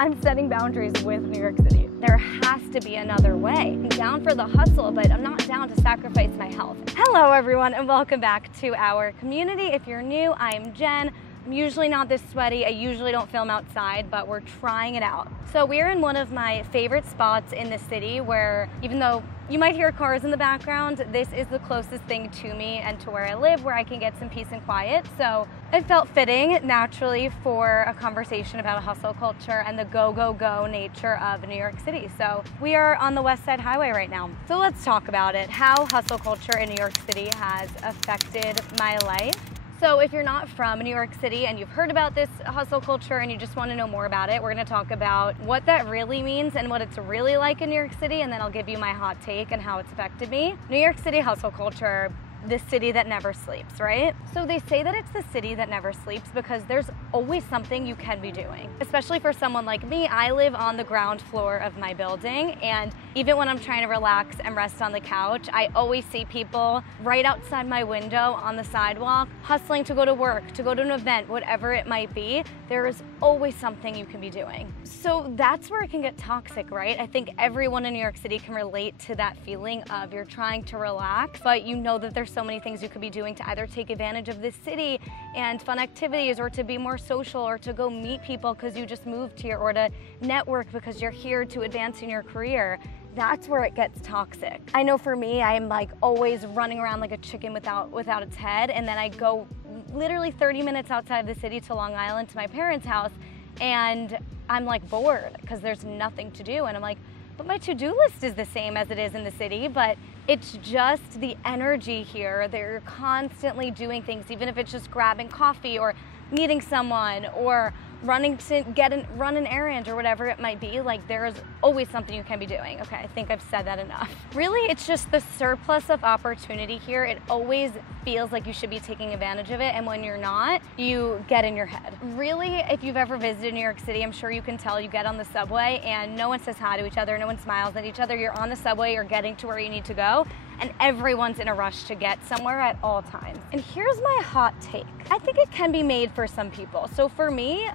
I'm setting boundaries with New York City. There has to be another way. I'm down for the hustle, but I'm not down to sacrifice my health. Hello everyone, and welcome back to our community. If you're new, I am Jen. I'm usually not this sweaty. I usually don't film outside, but we're trying it out. So we're in one of my favorite spots in the city where, even though you might hear cars in the background, this is the closest thing to me and to where I live, where I can get some peace and quiet. So it felt fitting, naturally, for a conversation about hustle culture and the go, go, go nature of New York City. So we are on the West Side Highway right now. So let's talk about it, how hustle culture in New York City has affected my life. So if you're not from New York City and you've heard about this hustle culture and you just want to know more about it, we're going to talk about what that really means and what it's really like in New York City, and then I'll give you my hot take and how it's affected me. New York City hustle culture, the city that never sleeps, right? So they say that it's the city that never sleeps because there's always something you can be doing. Especially for someone like me, I live on the ground floor of my building, and even when I'm trying to relax and rest on the couch, I always see people right outside my window on the sidewalk, hustling to go to work, to go to an event, whatever it might be. There is always something you can be doing. So that's where it can get toxic, right? I think everyone in New York City can relate to that feeling of you're trying to relax, but you know that there's so many things you could be doing to either take advantage of this city and fun activities, or to be more social, or to go meet people because you just moved here, or to network because you're here to advance in your career. That's where it gets toxic. I know for me, I'm like always running around like a chicken without its head, and then I go literally 30 minutes outside the city to Long Island to my parents' house, and I'm like bored because there's nothing to do, and I'm like, but my to-do list is the same as it is in the city, but it's just the energy here. They're constantly doing things, even if it's just grabbing coffee or meeting someone or running to run an errand or whatever it might be. Like, there is always something you can be doing. Okay, I think I've said that enough. Really, it's just the surplus of opportunity here. It always feels like you should be taking advantage of it, and when you're not, you get in your head. Really, if you've ever visited New York City, I'm sure you can tell, you get on the subway and no one says hi to each other, no one smiles at each other. You're on the subway, you're getting to where you need to go, and everyone's in a rush to get somewhere at all times. And here's my hot take. I think it can be made for some people. So for me,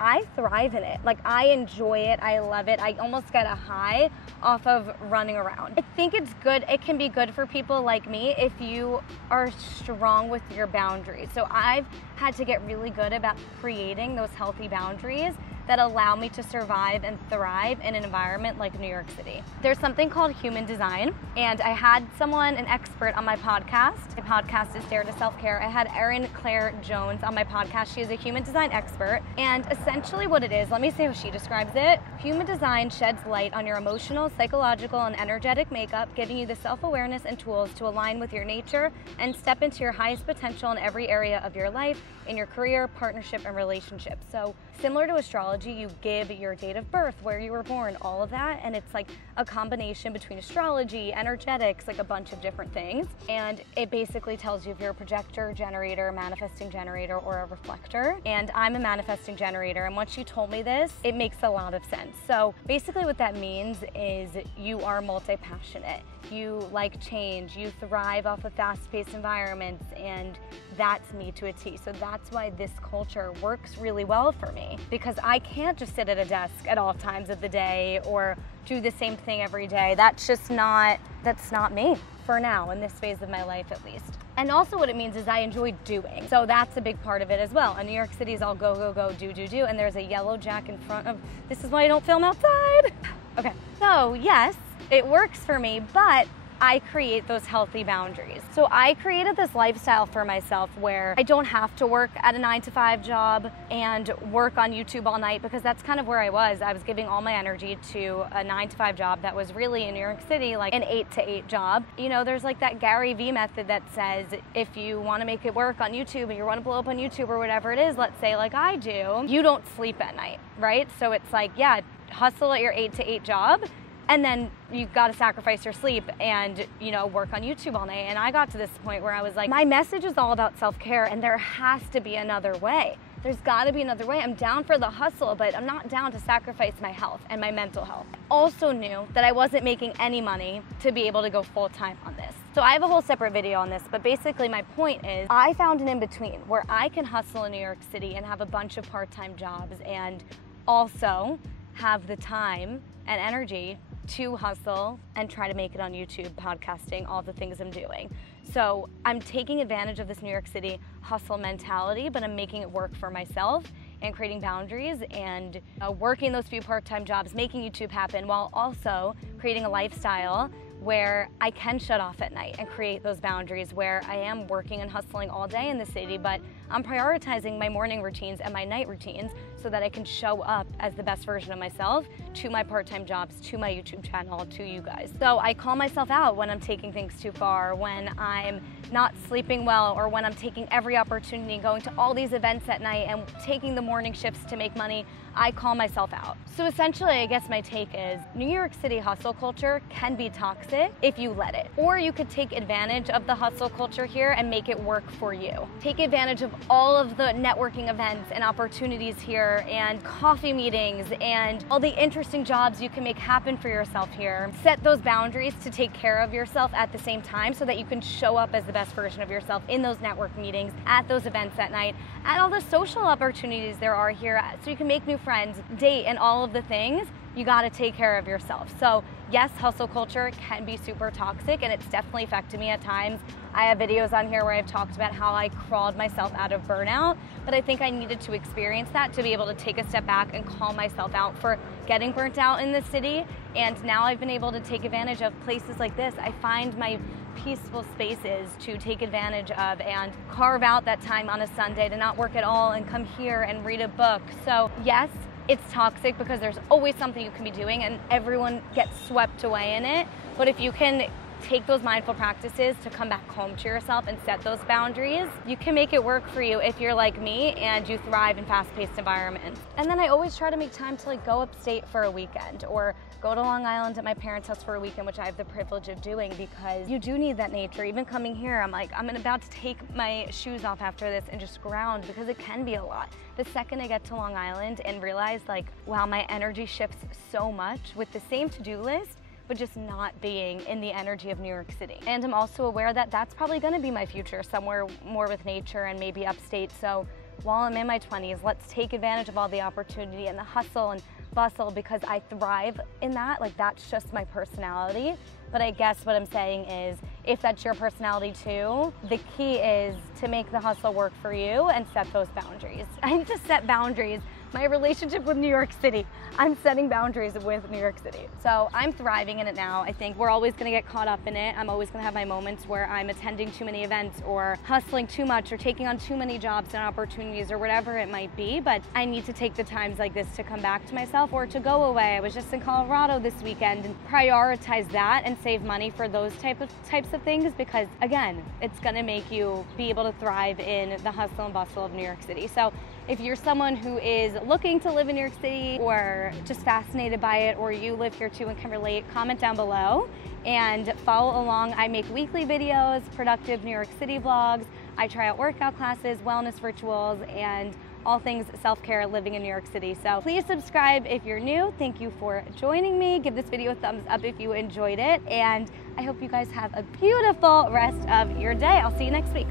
I thrive in it. Like, I enjoy it, I love it. I almost get a high off of running around. I think it's good, it can be good for people like me if you are strong with your boundaries. So I've had to get really good about creating those healthy boundaries that allow me to survive and thrive in an environment like New York City. There's something called human design, and I had someone, an expert, on my podcast. My podcast is Dare to Self-Care. I had Erin Claire Jones on my podcast. She is a human design expert, and essentially what it is, let me say how she describes it. Human design sheds light on your emotional, psychological, and energetic makeup, giving you the self-awareness and tools to align with your nature and step into your highest potential in every area of your life, in your career, partnership, and relationships. So similar to astrology, you give your date of birth, where you were born, all of that, and it's like a combination between astrology, energetics, like a bunch of different things, and it basically tells you if you're a projector, generator, manifesting generator, or a reflector. And I'm a manifesting generator, and once you told me this, it makes a lot of sense. So basically what that means is you are multi-passionate, you like change, you thrive off of fast-paced environments, and that's me to a T. So that's why this culture works really well for me, because I can't just sit at a desk at all times of the day or do the same thing every day. That's not me for now, in this phase of my life at least. And also what it means is I enjoy doing. So that's a big part of it as well. And New York City is all go, go, go, do, do, do, and there's a yellow jack in front of, this is why I don't film outside. Okay, so yes, it works for me, but I create those healthy boundaries. So I created this lifestyle for myself where I don't have to work at a 9-to-5 job and work on YouTube all night, because that's kind of where I was. I was giving all my energy to a 9-to-5 job that was really in New York City like an 8-to-8 job. You know, there's like that Gary Vee method that says if you want to make it work on YouTube and you want to blow up on YouTube or whatever it is, let's say like I do, you don't sleep at night, right? So it's like, yeah, hustle at your 8-to-8 job, and then you've got to sacrifice your sleep and, you know, work on YouTube all night. And I got to this point where I was like, my message is all about self-care, and there has to be another way. There's got to be another way. I'm down for the hustle, but I'm not down to sacrifice my health and my mental health. I also knew that I wasn't making any money to be able to go full-time on this. So I have a whole separate video on this, but basically my point is I found an in-between where I can hustle in New York City and have a bunch of part-time jobs and also have the time and energy to hustle and try to make it on YouTube, podcasting, all the things I'm doing. So I'm taking advantage of this New York City hustle mentality, but I'm making it work for myself and creating boundaries and working those few part-time jobs, making YouTube happen, while also creating a lifestyle where I can shut off at night and create those boundaries where I am working and hustling all day in the city, but I'm prioritizing my morning routines and my night routines so that I can show up as the best version of myself to my part-time jobs, to my YouTube channel, to you guys. So I call myself out when I'm taking things too far, when I'm not sleeping well, or when I'm taking every opportunity, going to all these events at night and taking the morning shifts to make money. I call myself out. So essentially, I guess my take is New York City hustle culture can be toxic if you let it. Or you could take advantage of the hustle culture here and make it work for you. Take advantage of all of the networking events and opportunities here and coffee meetings and all the interesting jobs you can make happen for yourself here. Set those boundaries to take care of yourself at the same time so that you can show up as the best version of yourself in those network meetings, at those events at night, at all the social opportunities there are here so you can make new friends, date, and all of the things. You gotta take care of yourself. So yes, hustle culture can be super toxic and it's definitely affected me at times. I have videos on here where I've talked about how I crawled myself out of burnout, but I think I needed to experience that to be able to take a step back and call myself out for getting burnt out in the city. And now I've been able to take advantage of places like this. I find my peaceful spaces to take advantage of and carve out that time on a Sunday to not work at all and come here and read a book. So yes, it's toxic because there's always something you can be doing and everyone gets swept away in it. But if you can take those mindful practices to come back home to yourself and set those boundaries, you can make it work for you if you're like me and you thrive in fast-paced environments. And then I always try to make time to go upstate for a weekend or go to Long Island at my parents' house for a weekend, which I have the privilege of doing because you do need that nature. Even coming here, I'm like, I'm about to take my shoes off after this and just ground because it can be a lot. The second I get to Long Island and realize wow, my energy shifts so much with the same to-do list, but just not being in the energy of New York City. And I'm also aware that that's probably gonna be my future, somewhere more with nature and maybe upstate. So while I'm in my 20s, let's take advantage of all the opportunity and the hustle and bustle because I thrive in that. That's just my personality. But I guess what I'm saying is, if that's your personality too, the key is to make the hustle work for you and set those boundaries. I need to set boundaries. My relationship with New York City, I'm setting boundaries with New York City. So I'm thriving in it now. I think we're always gonna get caught up in it. I'm always gonna have my moments where I'm attending too many events or hustling too much or taking on too many jobs and opportunities or whatever it might be, but I need to take the times like this to come back to myself or to go away. I was just in Colorado this weekend and prioritize that and save money for those types of things because again, it's gonna make you be able to thrive in the hustle and bustle of New York City. So if you're someone who is looking to live in New York City or just fascinated by it, or you live here too and can relate, comment down below and follow along. I make weekly videos, productive New York City vlogs. I try out workout classes, wellness rituals, and all things self-care living in New York City. So please subscribe if you're new. Thank you for joining me. Give this video a thumbs up if you enjoyed it. And I hope you guys have a beautiful rest of your day. I'll see you next week.